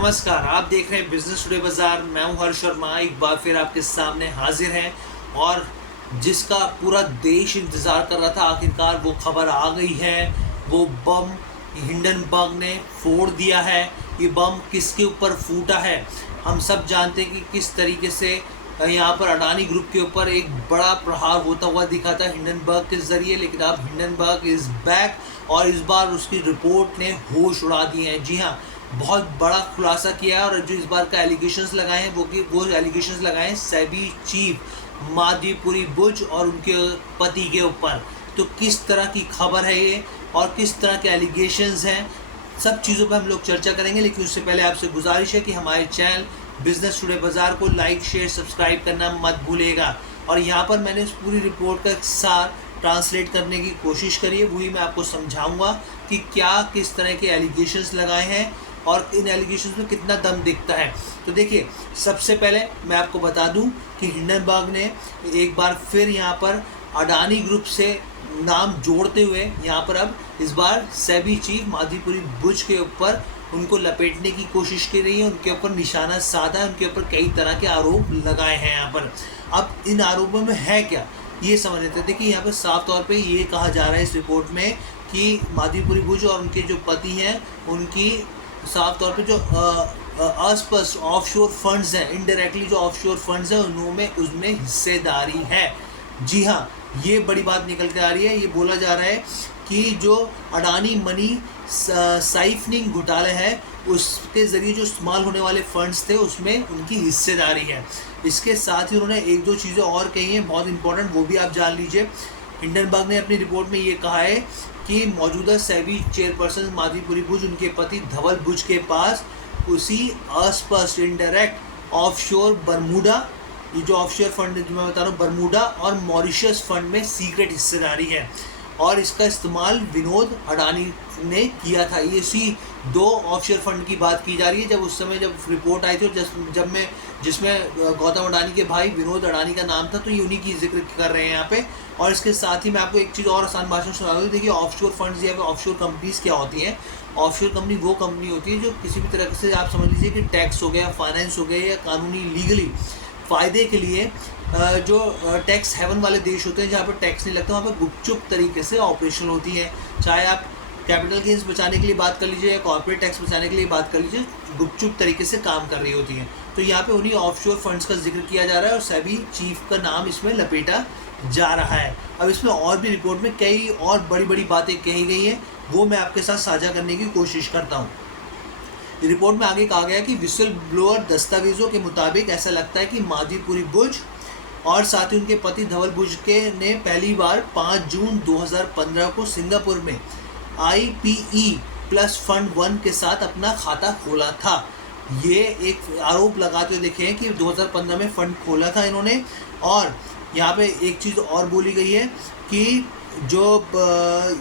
नमस्कार, आप देख रहे हैं बिजनेस टुडे बाजार। मैं हूं हर्ष शर्मा, एक बार फिर आपके सामने हाजिर है और जिसका पूरा देश इंतज़ार कर रहा था, आखिरकार वो खबर आ गई है। वो बम हिंडनबर्ग ने फोड़ दिया है। ये बम किसके ऊपर फूटा है? हम सब जानते हैं कि किस तरीके से यहाँ पर अडानी ग्रुप के ऊपर एक बड़ा प्रहार होता हुआ दिखा था हिंडनबर्ग के ज़रिए, लेकिन अब हिंडनबर्ग इज़ बैक और इस बार उसकी रिपोर्ट ने होश उड़ा दिए हैं। जी हाँ, बहुत बड़ा खुलासा किया है और जो इस बार का एलिगेशंस लगाए हैं वो एलिगेशंस लगाए हैं सेबी चीफ माधवीपुरी बुच और उनके पति के ऊपर। तो किस तरह की खबर है ये और किस तरह के एलिगेशंस हैं, सब चीज़ों पर हम लोग चर्चा करेंगे। लेकिन उससे पहले आपसे गुजारिश है कि हमारे चैनल बिजनेस टुडे बाजार को लाइक शेयर सब्सक्राइब करना मत भूलिएगा। और यहाँ पर मैंने उस पूरी रिपोर्ट का सार ट्रांसलेट करने की कोशिश करी है, वही मैं आपको समझाऊंगा कि क्या किस तरह के एलिगेशंस लगाए हैं और इन एलिगेशंस में कितना दम दिखता है। तो देखिए, सबसे पहले मैं आपको बता दूं कि हिंडनबर्ग ने एक बार फिर यहाँ पर अडानी ग्रुप से नाम जोड़ते हुए यहाँ पर अब इस बार सेबी चीफ माधवीपुरी बुच के ऊपर उनको लपेटने की कोशिश की रही है, उनके ऊपर निशाना साधा है, उनके ऊपर कई तरह के आरोप लगाए हैं यहाँ पर। अब इन आरोपों में है क्या, ये समझ लेते हैं। देखिए, यहाँ पर साफ तौर पे ये कहा जा रहा है इस रिपोर्ट में कि माधवीपुरी बुच और उनके जो पति हैं उनकी साफ तौर पे जो अस्पष्ट ऑफशोर फंड्स हैं, इनडायरेक्टली जो ऑफशोर फंड्स हैं उनमें उसमें हिस्सेदारी है। जी हाँ, ये बड़ी बात निकल के आ रही है। ये बोला जा रहा है कि जो अडानी मनी साइफनिंग घोटाला है उसके ज़रिए जो इस्तेमाल होने वाले फंड्स थे उसमें उनकी हिस्सेदारी है। इसके साथ ही उन्होंने एक दो चीज़ें और कही हैं बहुत इंपॉर्टेंट, वो भी आप जान लीजिए। हिंडनबर्ग ने अपनी रिपोर्ट में ये कहा है कि मौजूदा सेबी चेयरपर्सन माधवीपुरी बुच उनके पति धवल बुच के पास उसी अस्पष्ट इनडायरेक्ट ऑफशोर बरमूडा, ये जो ऑफशोर फंड जो मैं बता रहा हूँ, बरमूडा और मॉरिशस फंड में सीक्रेट हिस्सेदारी है और इसका इस्तेमाल विनोद अडानी ने किया था। ये इसी दो ऑफशोर फंड की बात की जा रही है। जब उस समय जब रिपोर्ट आई थी जिसमें गौतम अडानी के भाई विनोद अडानी का नाम था, तो ये उन्हीं की जिक्र कर रहे हैं यहाँ पे। और इसके साथ ही मैं आपको एक चीज़ और आसान भाषा में सुना दूँ। देखिए, ऑफशोर फंड्स या फिर ऑफशोर कंपनीज़ क्या होती हैं। ऑफशोर कंपनी वो कंपनी होती है जो किसी भी तरह से आप समझ लीजिए कि टैक्स हो गया, फाइनेंस हो गया या कानूनी लीगली फ़ायदे के लिए जो टैक्स हेवन वाले देश होते हैं जहाँ पर टैक्स नहीं लगता, वहाँ पर गुपचुप तरीके से ऑपरेशन होती है। चाहे आप कैपिटल गेंस बचाने के लिए बात कर लीजिए या कॉर्पोरेट टैक्स बचाने के लिए बात कर लीजिए, गुपचुप तरीके से काम कर रही होती हैं। तो यहाँ पे उन्हीं ऑफशोर फंड्स का जिक्र किया जा रहा है और सेबी चीफ का नाम इसमें लपेटा जा रहा है। अब इसमें और भी रिपोर्ट में कई और बड़ी बड़ी बातें कही गई हैं, वो मैं आपके साथ साझा करने की कोशिश करता हूँ। रिपोर्ट में आगे कहा गया कि विसल ब्लोअर दस्तावेजों के मुताबिक ऐसा लगता है कि माधवीपुरी बुच और साथ ही उनके पति धवल बुच के ने पहली बार 5 जून 2015 को सिंगापुर में IPE प्लस फंड 1 के साथ अपना खाता खोला था। ये एक आरोप लगाते हुए देखे हैं कि 2015 में फ़ंड खोला था इन्होंने। और यहाँ पे एक चीज़ और बोली गई है कि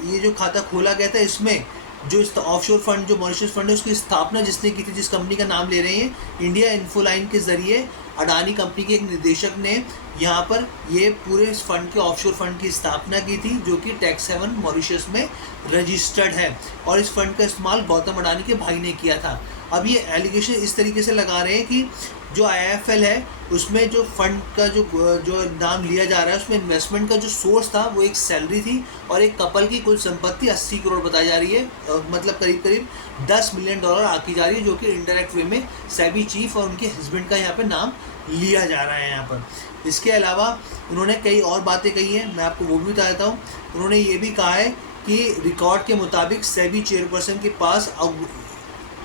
ये जो खाता खोला गया था इसमें जो ऑफशोर फंड जो मॉरिशस फंड है उसकी स्थापना जिसने की थी, जिस कंपनी का नाम ले रहे हैं, इंडिया इन्फोलाइन के ज़रिए अडानी कंपनी के एक निदेशक ने यहाँ पर ये पूरे इस फंड के ऑफशोर फंड की स्थापना की थी जो कि टैक्स हेवन मॉरिशस में रजिस्टर्ड है और इस फंड का इस्तेमाल गौतम अडानी के भाई ने किया था। अब ये एलिगेशन इस तरीके से लगा रहे हैं कि जो IIFL है उसमें जो फंड का जो नाम लिया जा रहा है उसमें इन्वेस्टमेंट का जो सोर्स था वो एक सैलरी थी और एक कपल की कुल संपत्ति 80 करोड़ बताई जा रही है, मतलब करीब करीब $10 मिलियन आकी जा रही है, जो कि इनडायरेक्ट वे में सेबी चीफ और उनके हस्बैंड का यहाँ पर नाम लिया जा रहा है यहाँ पर। इसके अलावा उन्होंने कई और बातें कही हैं, मैं आपको वो भी बता देता हूँ। उन्होंने ये भी कहा है कि रिकॉर्ड के मुताबिक सेबी चेयरपर्सन के पास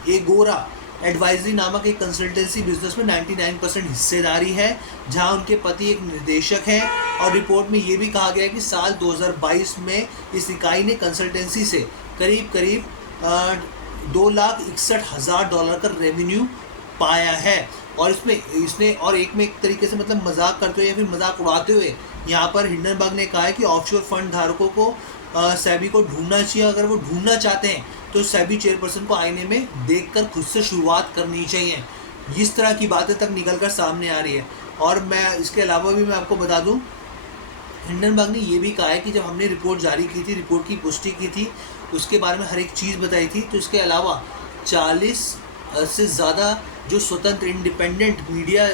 एगोरा एडवाइजरी नामक एक कंसल्टेंसी बिजनेस में 99% हिस्सेदारी है, जहां उनके पति एक निर्देशक हैं। और रिपोर्ट में ये भी कहा गया है कि साल 2022 में इस इकाई ने कंसल्टेंसी से करीब करीब $2,61,000 का रेवेन्यू पाया है। और इसने और एक तरीके से मतलब मजाक करते हुए या फिर मजाक उड़ाते हुए यहाँ पर हिंडनबर्ग ने कहा है कि ऑफशोर फंड धारकों को सेबी को ढूंढना चाहिए। अगर वो ढूंढना चाहते हैं तो सेबी चेयरपर्सन को आईने में देखकर खुद से शुरुआत करनी चाहिए। इस तरह की बातें तक निकल कर सामने आ रही है। और मैं इसके अलावा भी मैं आपको बता दूं, हिंडनबर्ग ने ये भी कहा है कि जब हमने रिपोर्ट जारी की थी, रिपोर्ट की पुष्टि की थी, उसके बारे में हर एक चीज़ बताई थी। तो इसके अलावा 40 से ज़्यादा जो स्वतंत्र इंडिपेंडेंट मीडिया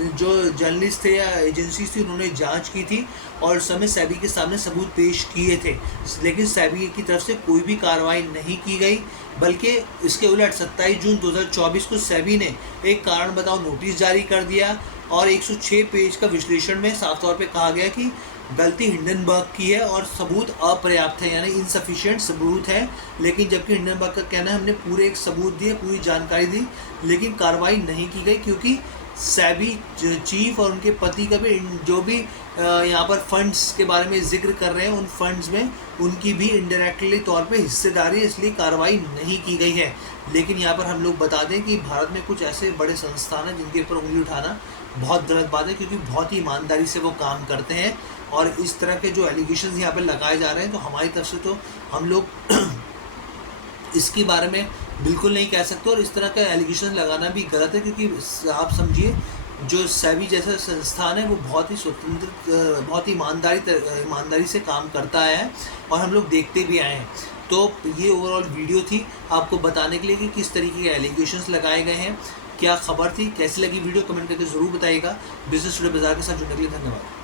जो जर्नलिस्ट थे या एजेंसीज थी उन्होंने जांच की थी और उस समय सेबी के सामने सबूत पेश किए थे, लेकिन सेबी की तरफ से कोई भी कार्रवाई नहीं की गई। बल्कि इसके उलट 27 जून 2024 को सेबी ने एक कारण बताओ नोटिस जारी कर दिया और 106 पेज का विश्लेषण में साफ तौर पे कहा गया कि गलती हिंडनबर्ग की है और सबूत अपर्याप्त है, यानी इनसफिशिएंट सबूत है। लेकिन जबकि हिंडनबर्ग का कहना है हमने पूरे एक सबूत दिए, पूरी जानकारी दी, लेकिन कार्रवाई नहीं की गई क्योंकि सेबी चीफ और उनके पति का भी जो भी यहाँ पर फंड्स के बारे में जिक्र कर रहे हैं, उन फंड्स में उनकी भी इनडायरेक्टली तौर पे हिस्सेदारी, इसलिए कार्रवाई नहीं की गई है। लेकिन यहाँ पर हम लोग बता दें कि भारत में कुछ ऐसे बड़े संस्थान हैं जिनके ऊपर उंगली उठाना बहुत गलत बात है, क्योंकि बहुत ही ईमानदारी से वो काम करते हैं और इस तरह के जो एलिगेशंस यहाँ पर लगाए जा रहे हैं, तो हमारी तरफ से तो हम लोग इसके बारे में बिल्कुल नहीं कह सकते और इस तरह का एलिगेशन लगाना भी गलत है, क्योंकि आप समझिए जो सेबी जैसा संस्थान है वो बहुत ही स्वतंत्र, बहुत ही ईमानदारी से काम करता है और हम लोग देखते भी आए हैं। तो ये ओवरऑल वीडियो थी आपको बताने के लिए कि किस तरीके के एलिगेशंस लगाए गए हैं, क्या खबर थी, कैसी लगी वीडियो, कमेंट करके ज़रूर बताइएगा। बिजनेस टुडे बाजार के साथ जुड़ने के लिए धन्यवाद।